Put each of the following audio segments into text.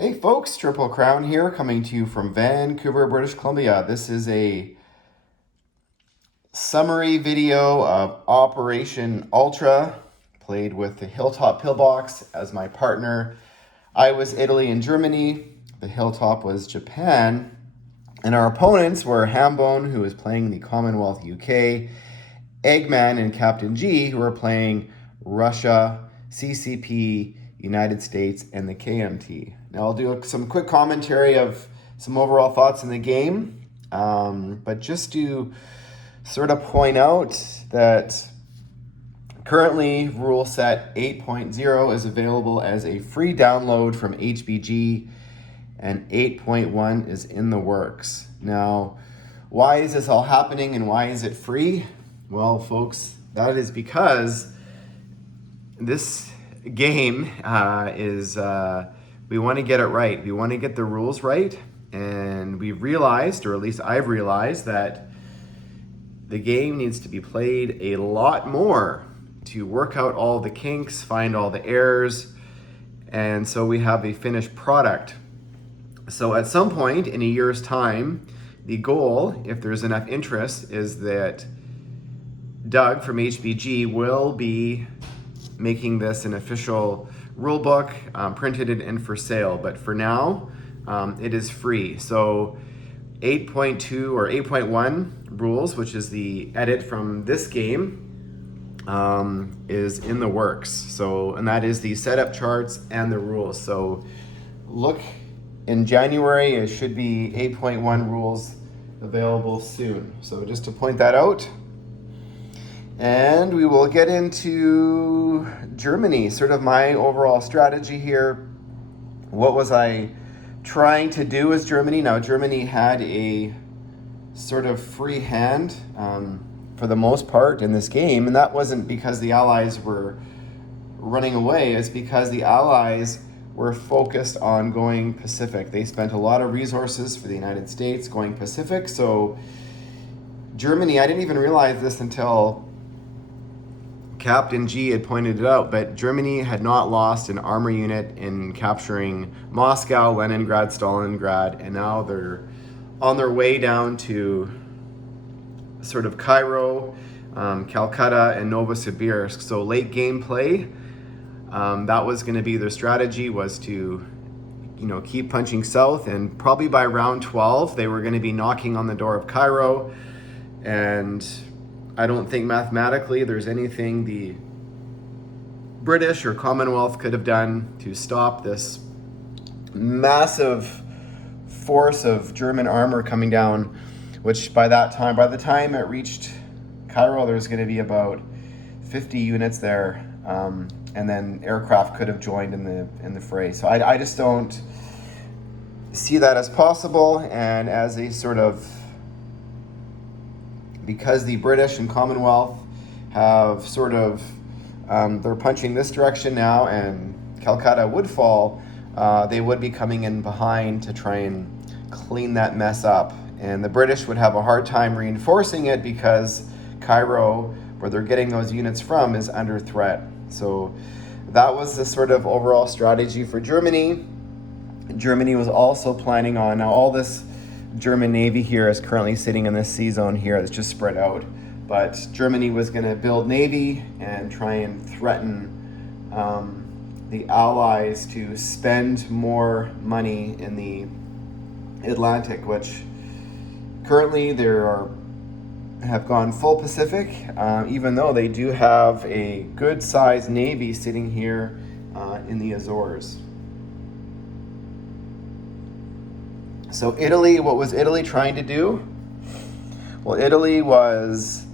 Hey folks, Triple Crown here, coming to you from Vancouver, British Columbia. This is a summary video of Operation Ultra, played with the Hilltop Pillbox as my partner. I was Italy and Germany, the Hilltop was Japan, and our opponents were Hambone, who was playing the Commonwealth UK, Eggman and Captain G, who were playing Russia, CCP, United States, and the KMT. Now I'll do some quick commentary of some overall thoughts in the game, but just to sort of point out that currently rule set 8.0 is available as a free download from HBG, and 8.1 is in the works. Now, why is this all happening and why is it free? Well, folks, that is because this game we want to get it right. We want to get the rules right, and we've realized, or at least I've realized, that the game needs to be played a lot more to work out all the kinks, find all the errors, and so we have a finished product. So at some point in a year's time, the goal, if there's enough interest, is that Doug from HBG will be making this an official rule book, printed it in for sale. But for now, it is free. So 8.2 or 8.1 rules, which is the edit from this game, is in the works. So, and that is the setup charts and the rules. So look in January, it should be 8.1 rules available soon. So just to point that out. And we will get into Germany, sort of my overall strategy here. What was I trying to do as Germany? Now, Germany had a sort of free hand for the most part in this game, and that wasn't because the Allies were running away. It's because the Allies were focused on going Pacific. They spent a lot of resources for the United States going Pacific. So Germany, I didn't even realize this until Captain G had pointed it out, but Germany had not lost an armor unit in capturing Moscow, Leningrad, Stalingrad, and now they're on their way down to sort of Cairo, Calcutta, and Novosibirsk. So late gameplay, that was going to be their strategy, was to keep punching south, and probably by round 12 they were going to be knocking on the door of Cairo. And I don't think mathematically there's anything the British or Commonwealth could have done to stop this massive force of German armor coming down, which by the time it reached Cairo, there's going to be about 50 units there, and then aircraft could have joined in the fray. So I just don't see that as possible, and as a sort of, because the British and Commonwealth have sort of, they're punching this direction now, and Calcutta would fall, they would be coming in behind to try and clean that mess up. And the British would have a hard time reinforcing it because Cairo, where they're getting those units from, is under threat. So that was the sort of overall strategy for Germany. Germany was also planning on, now all this German Navy here is currently sitting in this sea zone here. It's just spread out. But Germany was going to build Navy and try and threaten the Allies to spend more money in the Atlantic, which currently have gone full Pacific, even though they do have a good sized Navy sitting here in the Azores. So Italy, what was Italy trying to do? Well, Italy was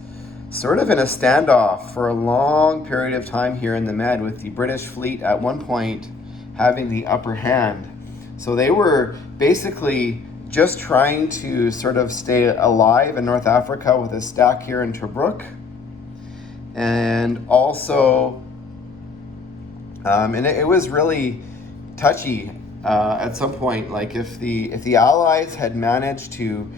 sort of in a standoff for a long period of time here in the Med, with the British fleet at one point having the upper hand. So they were basically just trying to sort of stay alive in North Africa with a stack here in Tobruk. And also, and it was really touchy at some point. Like if the Allies had managed to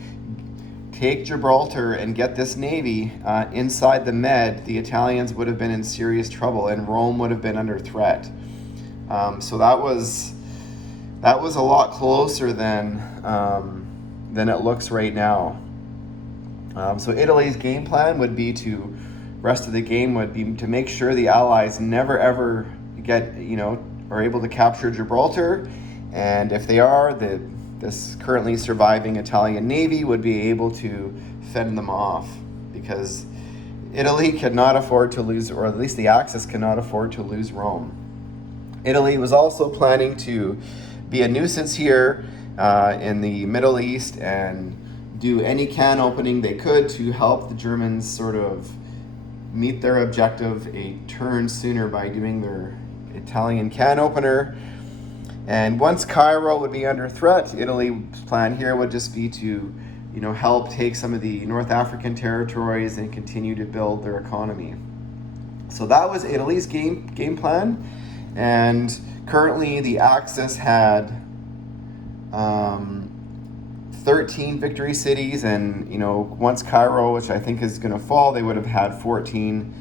take Gibraltar and get this navy inside the Med, the Italians would have been in serious trouble, and Rome would have been under threat. So that was That was a lot closer than it looks right now. So Italy's game plan would be to, rest of the game would be to make sure the Allies never ever are able to capture Gibraltar, and if they are, this currently surviving Italian Navy would be able to fend them off, because Italy could not afford to lose, or at least the Axis cannot afford to lose Rome. Italy was also planning to be a nuisance here in the Middle East and do any can opening they could to help the Germans sort of meet their objective a turn sooner by doing their Italian can opener. And once Cairo would be under threat, Italy's plan here would just be to, help take some of the North African territories and continue to build their economy. So that was Italy's game plan. And currently the Axis had 13 victory cities, and once Cairo, which I think is going to fall, they would have had 14.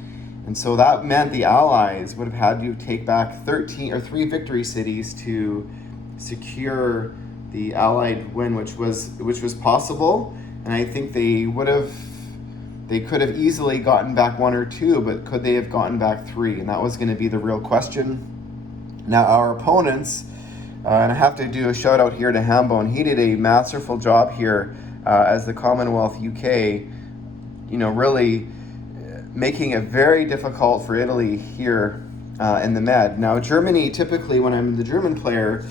And so that meant the Allies would have had to take back 3 victory cities to secure the Allied win, which was possible. And I think they could have easily gotten back 1 or 2, but could they have gotten back 3? And that was going to be the real question. Now our opponents, and I have to do a shout out here to Hambone. He did a masterful job here as the Commonwealth UK, really making it very difficult for Italy here in the Med. Now Germany, typically when I'm the German player,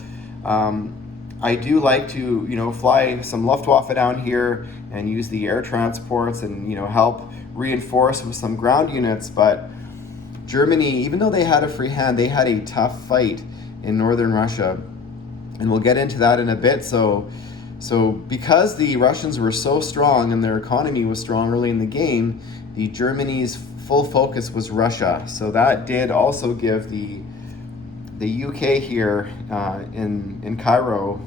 I do like to fly some Luftwaffe down here and use the air transports and help reinforce with some ground units. But Germany, even though they had a free hand, they had a tough fight in northern Russia. And we'll get into that in a bit. So because the Russians were so strong and their economy was strong early in the game, the Germany's full focus was Russia. So that did also give the UK here in Cairo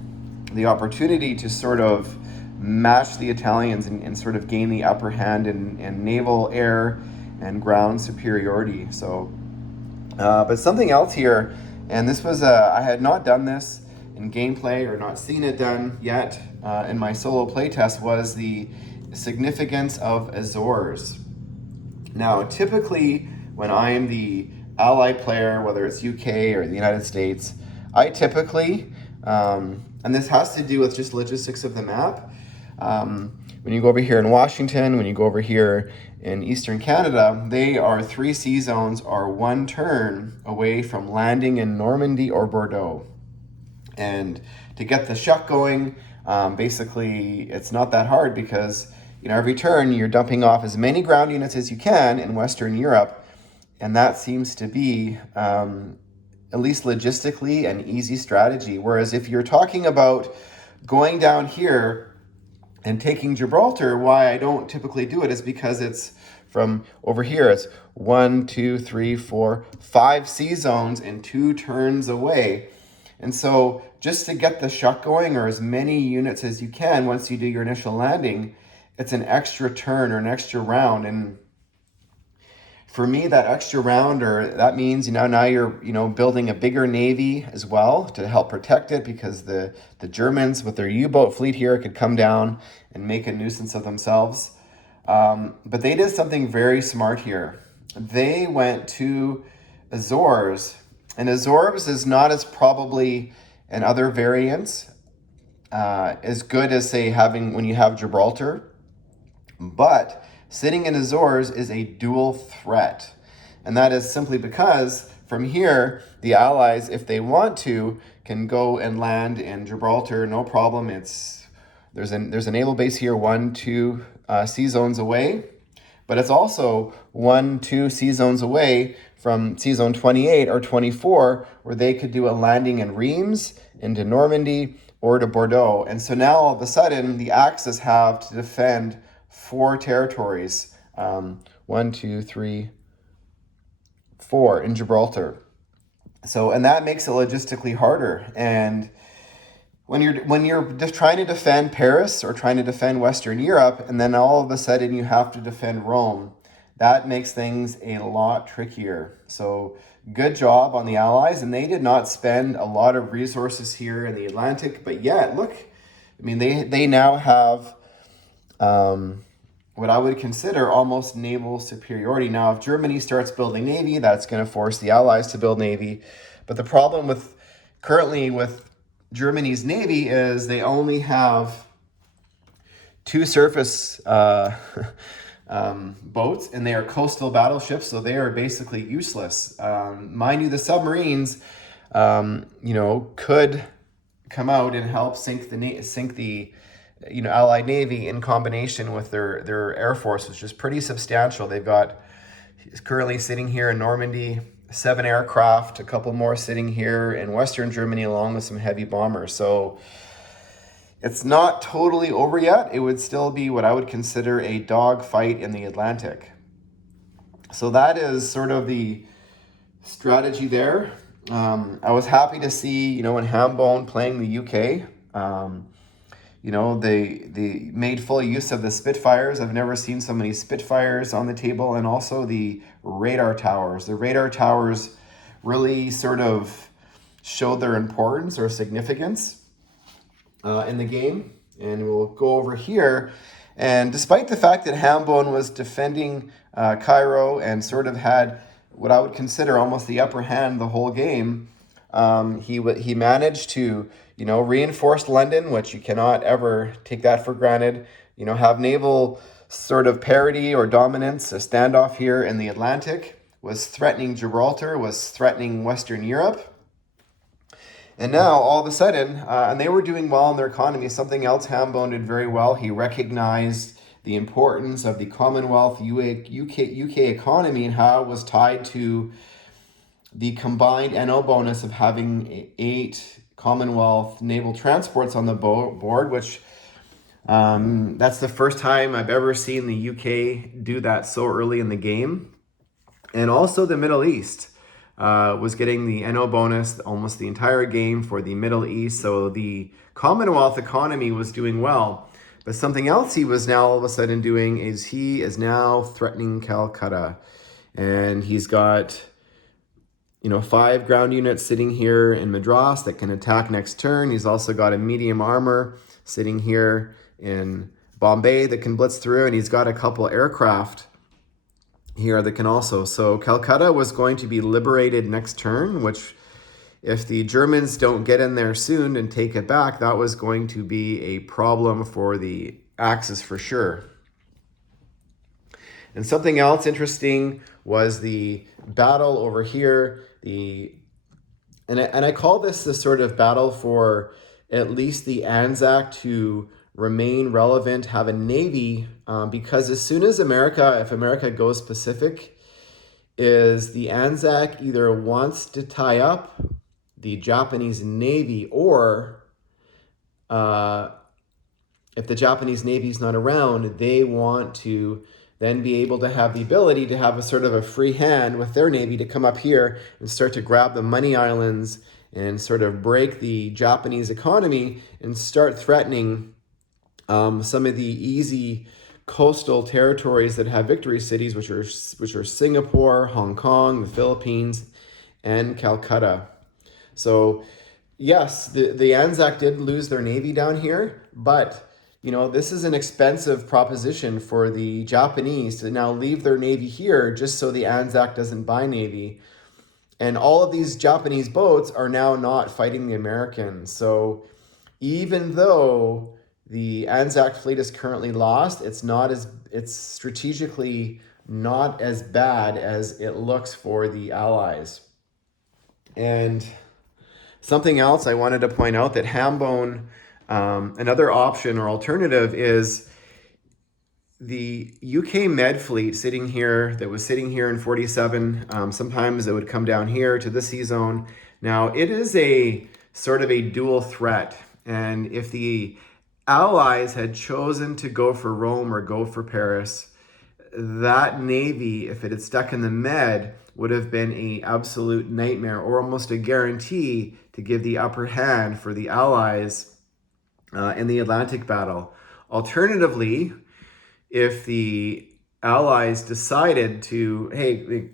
the opportunity to sort of match the Italians and sort of gain the upper hand in naval, air, and ground superiority. So, but something else here, and this was I had not done this in gameplay or not seen it done yet in my solo playtest, was the significance of Azores. Now, typically when I am the Allied player, whether it's UK or the United States, I typically, and this has to do with just logistics of the map, when you go over here in Washington, when you go over here in Eastern Canada, they are 3 sea zones are 1 turn away from landing in Normandy or Bordeaux. And to get the shuck going, basically it's not that hard, because every turn you're dumping off as many ground units as you can in Western Europe, and that seems to be at least logistically an easy strategy. Whereas if you're talking about going down here and taking Gibraltar, why I don't typically do it is because it's from over here, it's 1, 2, 3, 4, 5 sea zones and 2 turns away. And so just to get the shuck going, or as many units as you can once you do your initial landing, it's an extra turn or an extra round. And for me, that extra round, or that means now you're building a bigger navy as well to help protect it, because the Germans with their U-boat fleet here could come down and make a nuisance of themselves. But they did something very smart here. They went to Azores, and Azores is not as probably in other variants as good as, say, having when you have Gibraltar, but sitting in Azores is a dual threat. And that is simply because from here, the Allies, if they want to, can go and land in Gibraltar, no problem. There's a naval base here, 1, 2 sea zones away, but it's also 1, 2 sea zones away from sea zone 28 or 24, where they could do a landing in Reims, into Normandy, or to Bordeaux. And so now all of a sudden, the Axis have to defend 4 territories, 1, 2, 3, 4 in Gibraltar. So, and that makes it logistically harder. And when you're just trying to defend Paris or trying to defend Western Europe, and then all of a sudden you have to defend Rome, that makes things a lot trickier. So good job on the Allies, and they did not spend a lot of resources here in the Atlantic. But yet, look, I mean, they now have what I would consider almost naval superiority. Now, if Germany starts building navy, that's going to force the Allies to build navy. But the problem with currently with Germany's navy is they only have two surface boats, and they are coastal battleships, so they are basically useless. Mind you, the submarines, could come out and help sink the Allied Navy in combination with their Air Force, which is pretty substantial. They've got currently sitting here in Normandy 7 aircraft, a couple more sitting here in Western Germany, along with some heavy bombers. So it's not totally over yet. It would still be what I would consider a dogfight in the Atlantic. So that is sort of the strategy there. I was happy to see, when Hambone playing the UK, they made full use of the Spitfires. I've never seen so many Spitfires on the table, and also the radar towers. The radar towers really sort of showed their importance or significance in the game. And we'll go over here. And despite the fact that Hambone was defending Cairo and sort of had what I would consider almost the upper hand the whole game, he managed to reinforce London, which you cannot ever take that for granted. Have naval sort of parity or dominance. A standoff here in the Atlantic was threatening Gibraltar, was threatening Western Europe. And now, all of a sudden, and they were doing well in their economy. Something else Hambone did very well. He recognized the importance of the Commonwealth UK economy and how it was tied to the combined NO bonus of having 8 Commonwealth naval transports on the board, which that's the first time I've ever seen the UK do that so early in the game. And also the Middle East was getting the NO bonus almost the entire game for the Middle East. So the Commonwealth economy was doing well. But something else he was now all of a sudden doing is he is now threatening Calcutta. And he's got 5 ground units sitting here in Madras that can attack next turn. He's also got a medium armor sitting here in Bombay that can blitz through, and he's got a couple aircraft here that can also. So Calcutta was going to be liberated next turn, which if the Germans don't get in there soon and take it back, that was going to be a problem for the Axis for sure. And something else interesting was the battle over here. And I call this the sort of battle for at least the Anzac to remain relevant, have a navy, because as soon as if America goes Pacific, is the Anzac either wants to tie up the Japanese Navy, or if the Japanese Navy is not around, they want to then be able to have the ability to have a sort of a free hand with their Navy to come up here and start to grab the money islands and sort of break the Japanese economy and start threatening some of the easy coastal territories that have victory cities, which are Singapore, Hong Kong, the Philippines, and Calcutta. So yes, the Anzac did lose their navy down here, but this is an expensive proposition for the Japanese to now leave their navy here just so the Anzac doesn't buy navy. And all of these Japanese boats are now not fighting the Americans. So even though the Anzac fleet is currently lost, it's strategically not as bad as it looks for the Allies. And something else I wanted to point out, that Hambone, another option or alternative is the UK Med fleet that was sitting here in 47. Sometimes it would come down here to the sea zone. Now it is a sort of a dual threat. And if the Allies had chosen to go for Rome or go for Paris, that navy, if it had stuck in the Med, would have been an absolute nightmare, or almost a guarantee to give the upper hand for the Allies in the Atlantic battle. Alternatively, if the Allies decided to, hey,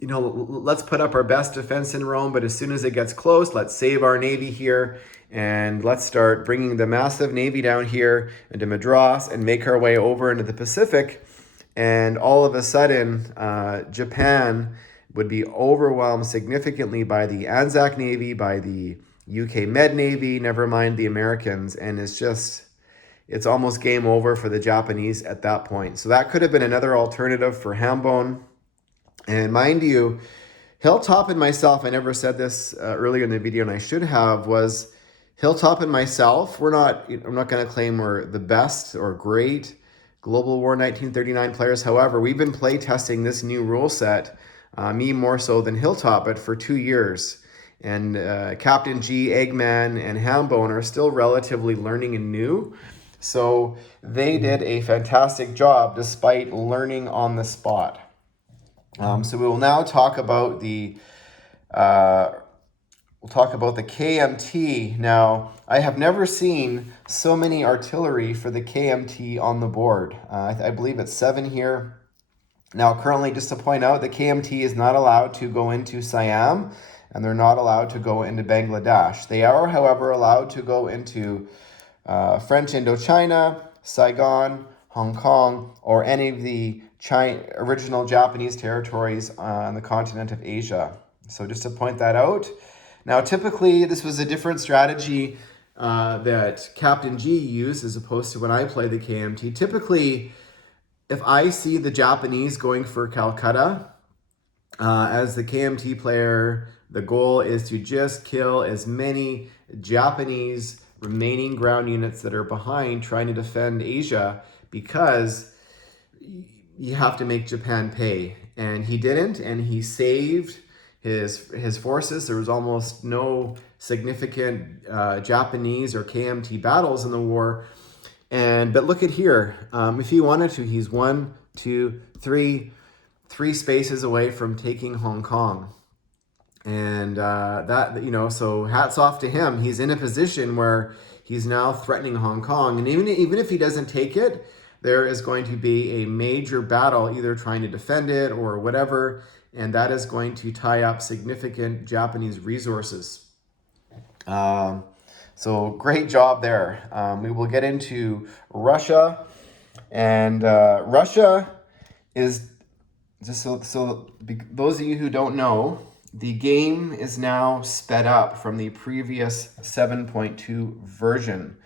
let's put up our best defense in Rome, but as soon as it gets close, let's save our navy here and let's start bringing the massive navy down here into Madras and make our way over into the Pacific. And all of a sudden, Japan would be overwhelmed significantly by the Anzac Navy, by the UK Med Navy, never mind the Americans. And it's almost game over for the Japanese at that point. So that could have been another alternative for Hambone. And mind you, Hilltop and myself, I never said this earlier in the video, and I should have, was Hilltop and myself, I'm not going to claim we're the best or great Global War 1939 players. However, we've been play testing this new rule set, me more so than Hilltop, but for 2 years. And Captain G, Eggman, and Hambone are still relatively learning and new. So they did a fantastic job despite learning on the spot. So we will now talk about the KMT. Now, I have never seen so many artillery for the KMT on the board. I believe it's 7 here. Now, currently, just to point out, the KMT is not allowed to go into Siam, and they're not allowed to go into Bangladesh. They are, however, allowed to go into French Indochina, Saigon, Hong Kong, or any of the original Japanese territories on the continent of Asia. So just to point that out. Now, typically, this was a different strategy that Captain G used as opposed to when I play the KMT. Typically, if I see the Japanese going for Calcutta, as the KMT player, the goal is to just kill as many Japanese remaining ground units that are behind trying to defend Asia, because you have to make Japan pay. And he didn't, and he saved his forces. There was almost no significant Japanese or KMT battles in the war. But look at here. If he wanted to, he's 1, 2, 3 spaces away from taking Hong Kong. And so hats off to him. He's in a position where he's now threatening Hong Kong. And even if he doesn't take it, there is going to be a major battle, either trying to defend it or whatever, and that is going to tie up significant Japanese resources. So great job there. We will get into Russia, and Russia is, just so those of you who don't know, the game is now sped up from the previous 7.2 version.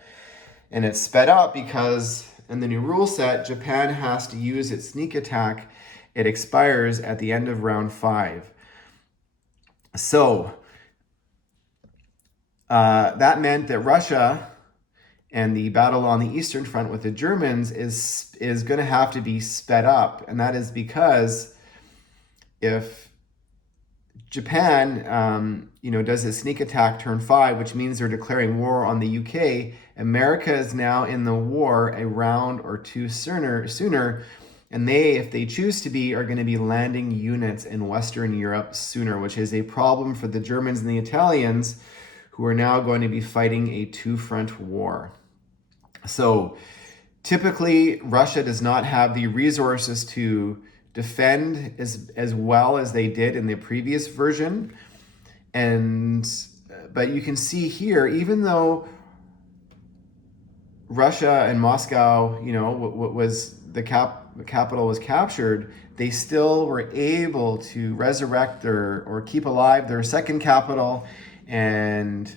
And it's sped up because in the new rule set, Japan has to use its sneak attack. It expires at the end of round 5. So that meant that Russia and the battle on the Eastern Front with the Germans is going to have to be sped up. And that is because if Japan, does a sneak attack turn 5, which means they're declaring war on the UK, America is now in the war a round or 2 sooner, and they, if they choose to be, are going to be landing units in Western Europe sooner, which is a problem for the Germans and the Italians, who are now going to be fighting a 2-front war. So typically, Russia does not have the resources to defend as well as they did in the previous version. But you can see here, even though Russia and Moscow, what was the capital was captured, they still were able to resurrect or keep alive their second capital. And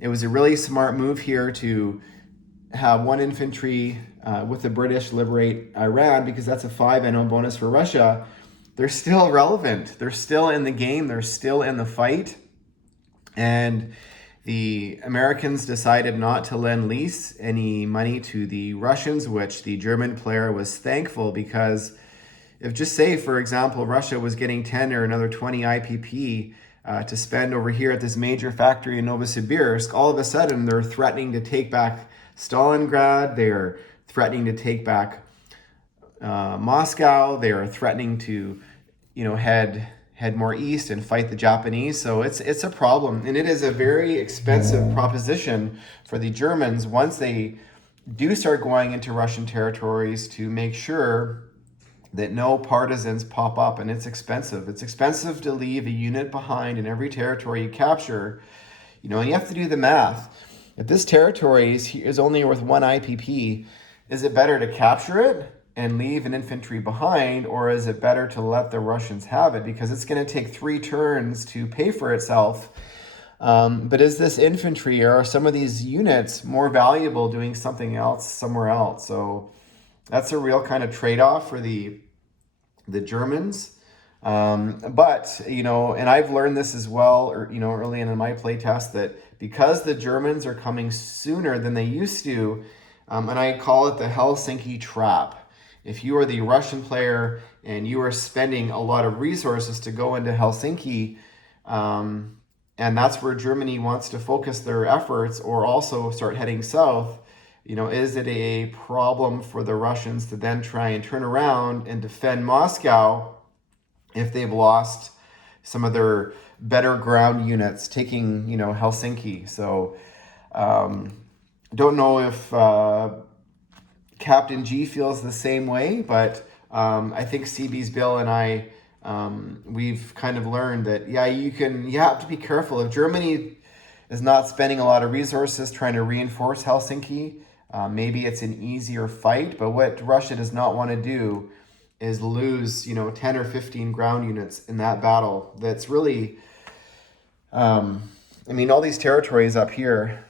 it was a really smart move here to have 1 infantry with the British liberate Iran, because that's a 5 NO bonus for Russia. They're still relevant. They're still in the game. They're still in the fight. And the Americans decided not to lend lease any money to the Russians, which the German player was thankful, because if, just say, for example, Russia was getting 10 or another 20 IPP to spend over here at this major factory in Novosibirsk, all of a sudden they're threatening to take back Stalingrad. They're threatening to take back Moscow. They are threatening to, head more east and fight the Japanese. So it's a problem, and it is a very expensive proposition for the Germans once they do start going into Russian territories to make sure that no partisans pop up, and it's expensive. It's expensive to leave a unit behind in every territory you capture, and you have to do the math. If this territory is only worth 1 IPP, is it better to capture it and leave an infantry behind, or is it better to let the Russians have it? Because it's going to take 3 turns to pay for itself. But is this infantry, or are some of these units more valuable doing something else somewhere else? So that's a real kind of trade-off for the Germans. But, and I've learned this as well, early in my playtest, that because the Germans are coming sooner than they used to, and I call it the Helsinki trap. If you are the Russian player and you are spending a lot of resources to go into Helsinki, and that's where Germany wants to focus their efforts, or also start heading south, is it a problem for the Russians to then try and turn around and defend Moscow if they've lost some of their better ground units taking, Helsinki? So don't know if Captain G feels the same way, but I think CB's Bill and I, we've kind of learned that, you have to be careful. If Germany is not spending a lot of resources trying to reinforce Helsinki, maybe it's an easier fight. But what Russia does not want to do is lose, 10 or 15 ground units in that battle. That's really, all these territories up here.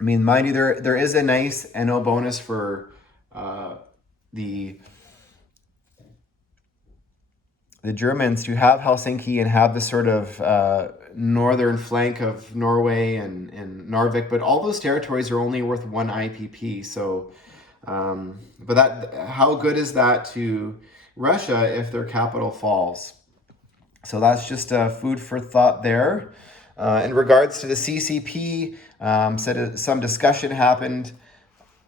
Mind you, there is a nice NO bonus for the Germans to have Helsinki and have the sort of northern flank of Norway and Narvik, but all those territories are only worth 1 IPP. So, but how good is that to Russia if their capital falls? So that's just food for thought there. In regards to the CCP, some discussion happened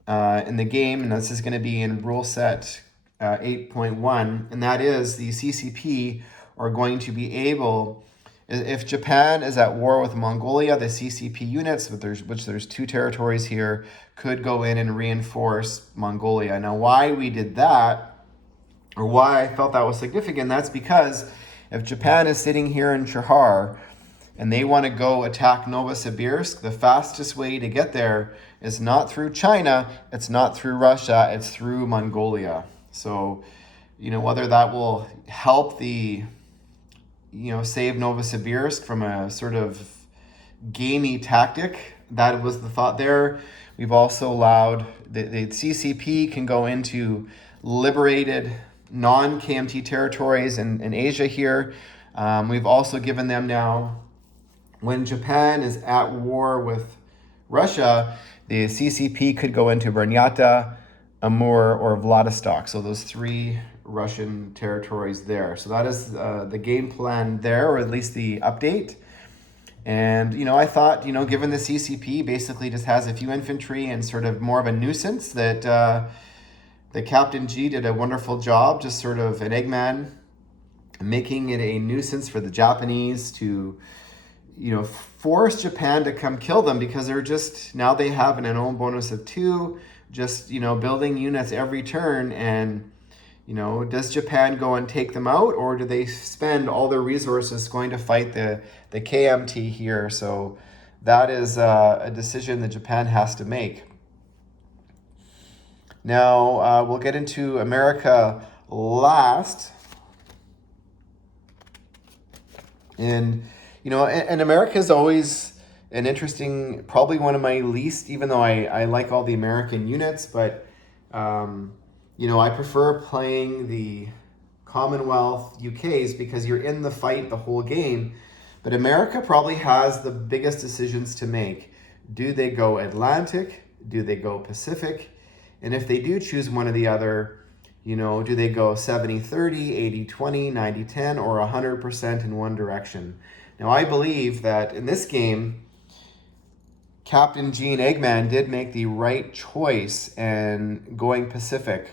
in the game, and this is going to be in rule set 8.1, and that is the CCP are going to be able, if Japan is at war with Mongolia, the CCP units, which there's 2 territories here, could go in and reinforce Mongolia. Now, why we did that, or why I felt that was significant, that's because if Japan is sitting here in Chahar and they want to go attack Novosibirsk, the fastest way to get there is not through China, it's not through Russia, it's through Mongolia. So, whether that will help save Novosibirsk from a sort of gamey tactic, that was the thought there. We've also allowed the CCP can go into liberated non-KMT territories in Asia here. We've also given them now, when Japan is at war with Russia, the CCP could go into Bryanata, Amur, or Vladivostok. So those 3 Russian territories there. So that is the game plan there, or at least the update. And, I thought, given the CCP basically just has a few infantry and sort of more of a nuisance, that the Captain G did a wonderful job, just sort of an Eggman, making it a nuisance for the Japanese to, force Japan to come kill them, because now they have an own bonus of 2, just, building units every turn. And, does Japan go and take them out, or do they spend all their resources going to fight the KMT here? So that is a decision that Japan has to make. Now, we'll get into America last. And, and America is always an interesting, probably one of my least, even though I like all the American units, but, I prefer playing the Commonwealth UKs because you're in the fight the whole game. But America probably has the biggest decisions to make. Do they go Atlantic? Do they go Pacific? And if they do choose one or the other, do they go 70-30, 80-20, 90-10, or 100% in one direction? Now, I believe that in this game, Captain Gene Eggman did make the right choice in going Pacific.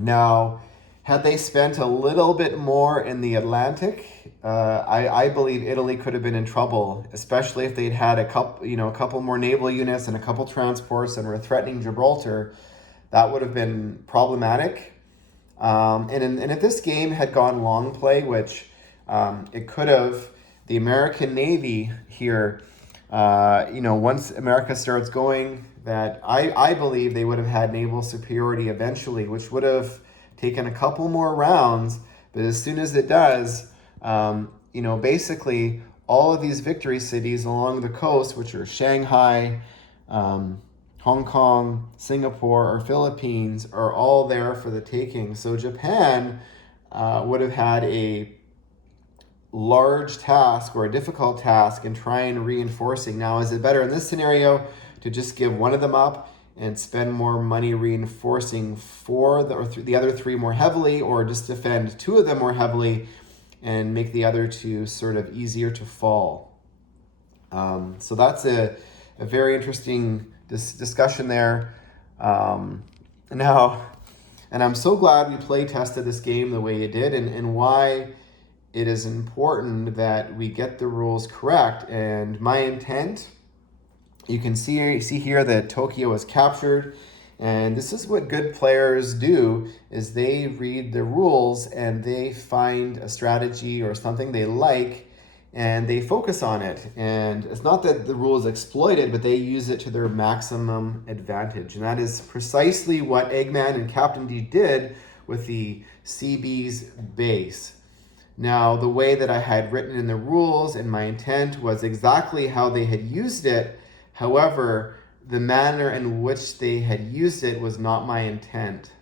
Now, had they spent a little bit more in the Atlantic, I believe Italy could have been in trouble, especially if they'd had a couple more naval units and a couple transports and were threatening Gibraltar. That would have been problematic. And if this game had gone long play, which it could have, the American Navy here, once America starts going, that I believe they would have had naval superiority eventually, which would have taken a couple more rounds. But as soon as it does, basically all of these victory cities along the coast, which are Shanghai, Hong Kong, Singapore, or Philippines, are all there for the taking. So Japan would have had a large task or a difficult task in trying reinforcing. Now, is it better in this scenario to just give one of them up and spend more money reinforcing the other three more heavily, or just defend two of them more heavily and make the other two sort of easier to fall? So that's a very interesting discussion there. Now, and I'm so glad we play tested this game the way it did, and why it is important that we get the rules correct. And my intent, you can see here that Tokyo is captured, and this is what good players do, is they read the rules and they find a strategy or something they like and they focus on it. And it's not that the rule is exploited, but they use it to their maximum advantage. And that is precisely what Eggman and Captain D did with the CB's base. Now, the way that I had written in the rules and my intent was exactly how they had used it. However, the manner in which they had used it was not my intent,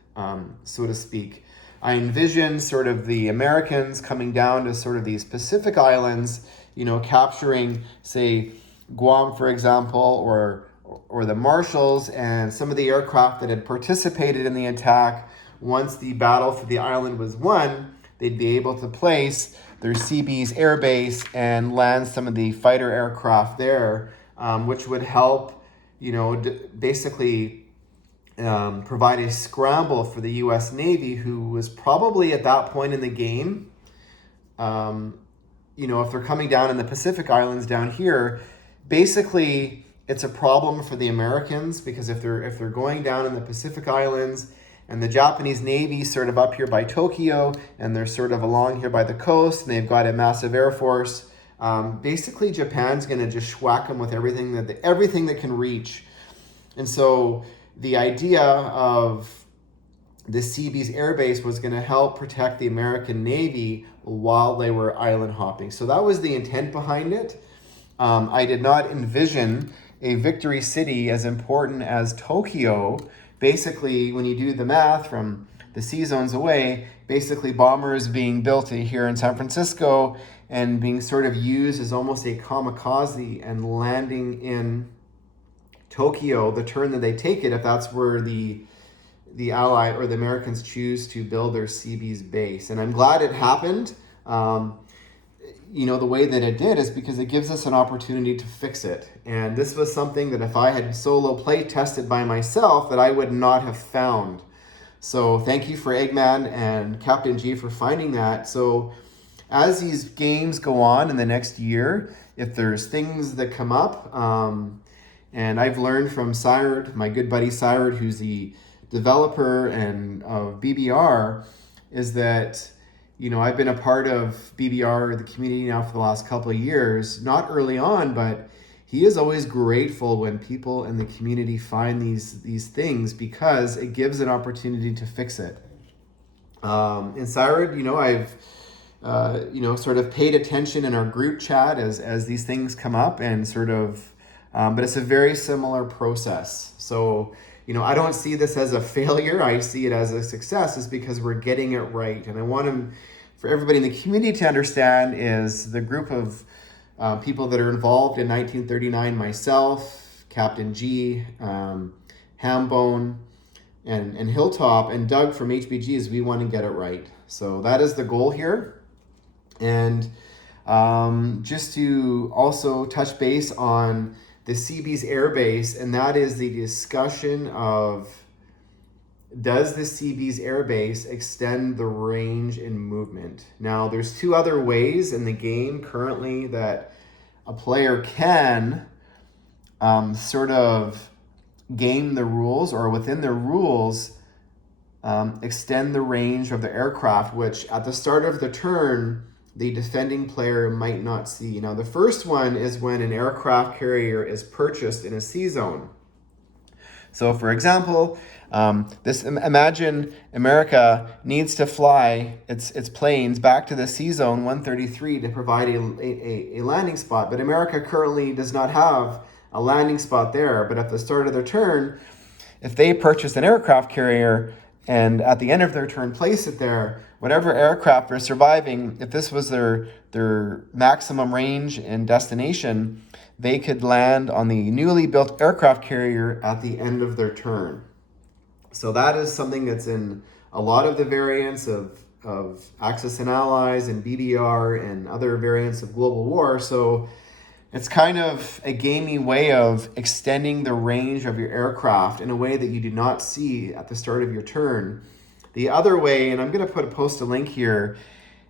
so to speak. I envisioned sort of the Americans coming down to sort of these Pacific islands, capturing, say, Guam, for example, or the Marshalls, and some of the aircraft that had participated in the attack. Once the battle for the island was won, they'd be able to place their CB's airbase and land some of the fighter aircraft there, which would help, basically provide a scramble for the U.S. Navy, who was probably at that point in the game, if they're coming down in the Pacific Islands down here, basically it's a problem for the Americans, because if they're going down in the Pacific Islands and the Japanese Navy sort of up here by Tokyo, and they're sort of along here by the coast, and they've got a massive air force, basically Japan's going to just whack them with everything that can reach. And so the idea of the CB's airbase was going to help protect the American Navy while they were island hopping. So that was the intent behind it. I did not envision a victory city as important as Tokyo. Basically, when you do the math from the sea zones away, basically bombers being built here in San Francisco and being sort of used as almost a kamikaze and landing in Tokyo the turn that they take it, if that's where the Ally or the Americans choose to build their CB's base. And I'm glad it happened. The way that it did is because it gives us an opportunity to fix it. And this was something that if I had solo play tested by myself, that I would not have found. So thank you for Eggman and Captain G for finding that. So as these games go on in the next year, if there's things that come up, and I've learned from Cyrud, my good buddy Cyrud, who's the developer and of BBR, is that I've been a part of BBR, the community, now for the last couple of years, not early on, but he is always grateful when people in the community find these things, because it gives an opportunity to fix it. And Cyrud, I've sort of paid attention in our group chat as these things come up, and sort of, but it's a very similar process. So, I don't see this as a failure. I see it as a success, is because we're getting it right. And I want for everybody in the community to understand is the group of people that are involved in 1939, myself, Captain G, Hambone, and Hilltop, and Doug from HBG, is we want to get it right. So that is the goal here. And just to also touch base on the CB's airbase, and that is the discussion of, does the CB's airbase extend the range in movement? Now, there's two other ways in the game currently that a player can sort of game the rules, or within the rules, extend the range of the aircraft, which at the start of the turn, the defending player might not see. Now, the first one is when an aircraft carrier is purchased in a C zone. So, for example, imagine America needs to fly its planes back to the C zone 133 to provide a landing spot, but America currently does not have a landing spot there. But at the start of their turn, if they purchase an aircraft carrier and at the end of their turn place it there, whatever aircraft are surviving, if this was their maximum range and destination, they could land on the newly built aircraft carrier at the end of their turn. So that is something that's in a lot of the variants of Axis and Allies and BBR and other variants of Global War. So it's kind of a gamey way of extending the range of your aircraft in a way that you do not see at the start of your turn. The other way, and I'm going to post a link here,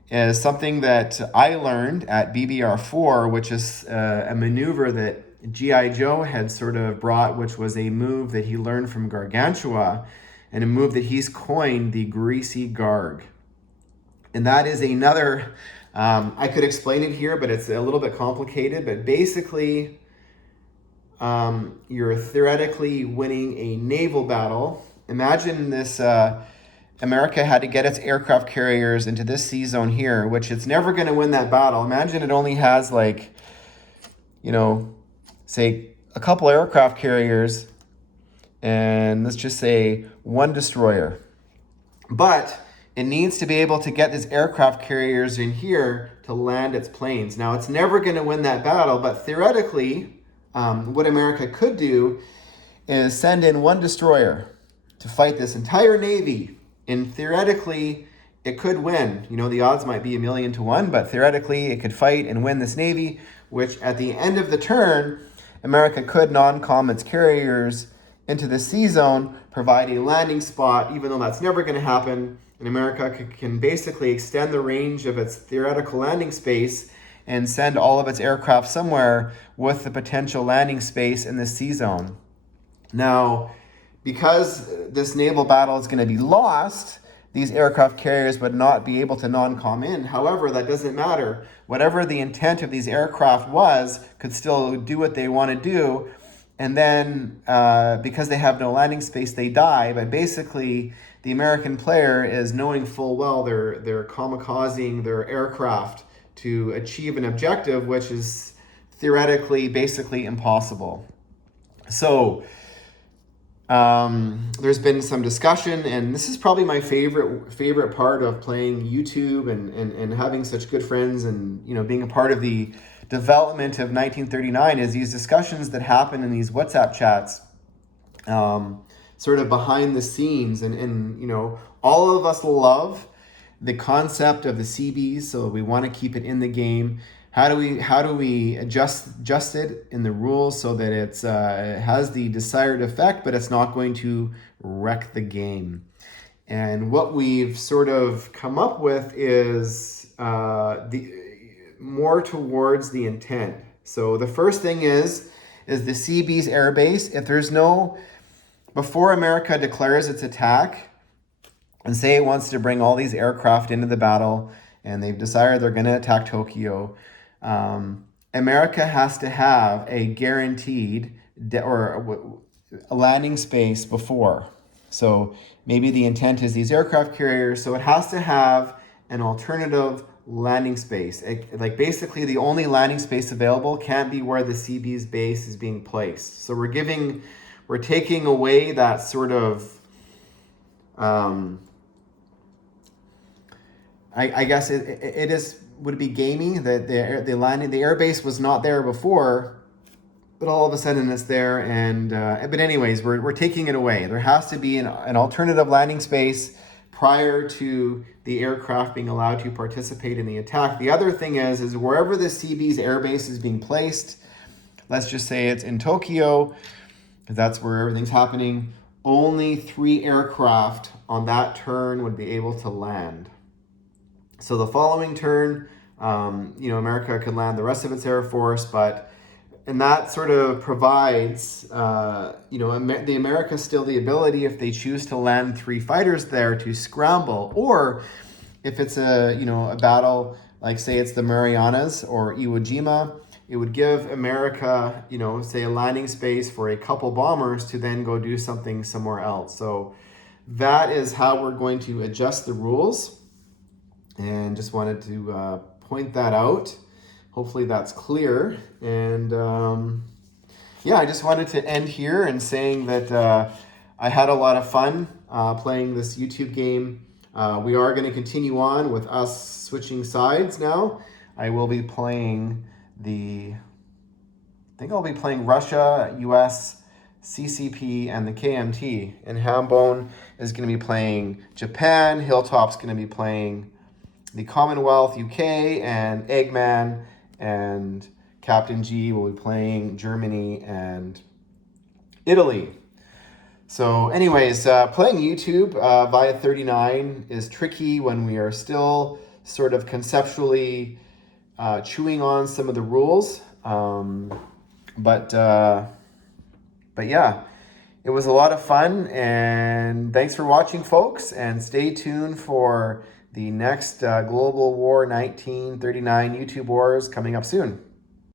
is something that I learned at BBR4, which is a maneuver that G.I. Joe had sort of brought, which was a move that he learned from Gargantua, and a move that he's coined the greasy Garg. And that is another, I could explain it here, but it's a little bit complicated. But basically, you're theoretically winning a naval battle. Imagine this, America had to get its aircraft carriers into this sea zone here, which it's never going to win that battle. Imagine it only has say a couple aircraft carriers and let's just say one destroyer. But it needs to be able to get these aircraft carriers in here to land its planes. Now, it's never going to win that battle, but theoretically, what America could do is send in one destroyer to fight this entire Navy. And theoretically, it could win. The odds might be 1,000,000 to 1, but theoretically, it could fight and win this Navy, which at the end of the turn, America could non-com its carriers into the sea zone, provide a landing spot, even though that's never going to happen. And America can basically extend the range of its theoretical landing space and send all of its aircraft somewhere with the potential landing space in the sea zone. Now, because this naval battle is going to be lost, these aircraft carriers would not be able to non-com in. However, that doesn't matter. Whatever the intent of these aircraft was, could still do what they want to do. And then, because they have no landing space, they die. But basically, the American player is knowing full well they're kamikazing their aircraft to achieve an objective, which is theoretically basically impossible. So, there's been some discussion, and this is probably my favorite part of playing YouTube and having such good friends and being a part of the development of 1939 is these discussions that happen in these WhatsApp chats, sort of behind the scenes, and all of us love the concept of the CBs, so we want to keep it in the game. How do we adjust it in the rules so that it has the desired effect, but it's not going to wreck the game? And what we've sort of come up with is more towards the intent. So the first thing is the CB's airbase. If there's before America declares its attack, and say it wants to bring all these aircraft into the battle, and they've decided they're going to attack Tokyo, America has to have a guaranteed or a landing space before. So maybe the intent is these aircraft carriers, so it has to have an alternative landing space. Basically, the only landing space available can't be where the CB's base is being placed. So we're taking away that sort of, I guess it would be gaming that the airbase was not there before, but all of a sudden it's there. And but anyways, we're taking it away. There has to be an alternative landing space prior to the aircraft being allowed to participate in the attack. The other thing is wherever the CB's airbase is being placed, let's just say it's in Tokyo, because that's where everything's happening, only 3 aircraft on that turn would be able to land. So the following turn, America could land the rest of its Air Force, but and that sort of provides, the America still the ability, if they choose to land 3 fighters there, to scramble, or if it's a battle like, say it's the Marianas or Iwo Jima, it would give America, say a landing space for a couple bombers to then go do something somewhere else. So that is how we're going to adjust the rules, and just wanted to point that out. Hopefully that's clear. And I just wanted to end here and saying that I had a lot of fun playing this YouTube game. We are going to continue on with us switching sides now. I will be playing I'll be playing Russia, US, CCP, and the KMT. And Hambone is going to be playing Japan. Hilltop's going to be playing the Commonwealth, UK, and Eggman. And Captain G will be playing Germany and Italy. So anyways, playing YouTube via 39 is tricky when we are still sort of conceptually chewing on some of the rules. But yeah, it was a lot of fun, and thanks for watching, folks, and stay tuned for the next Global War 1939 YouTube Wars coming up soon.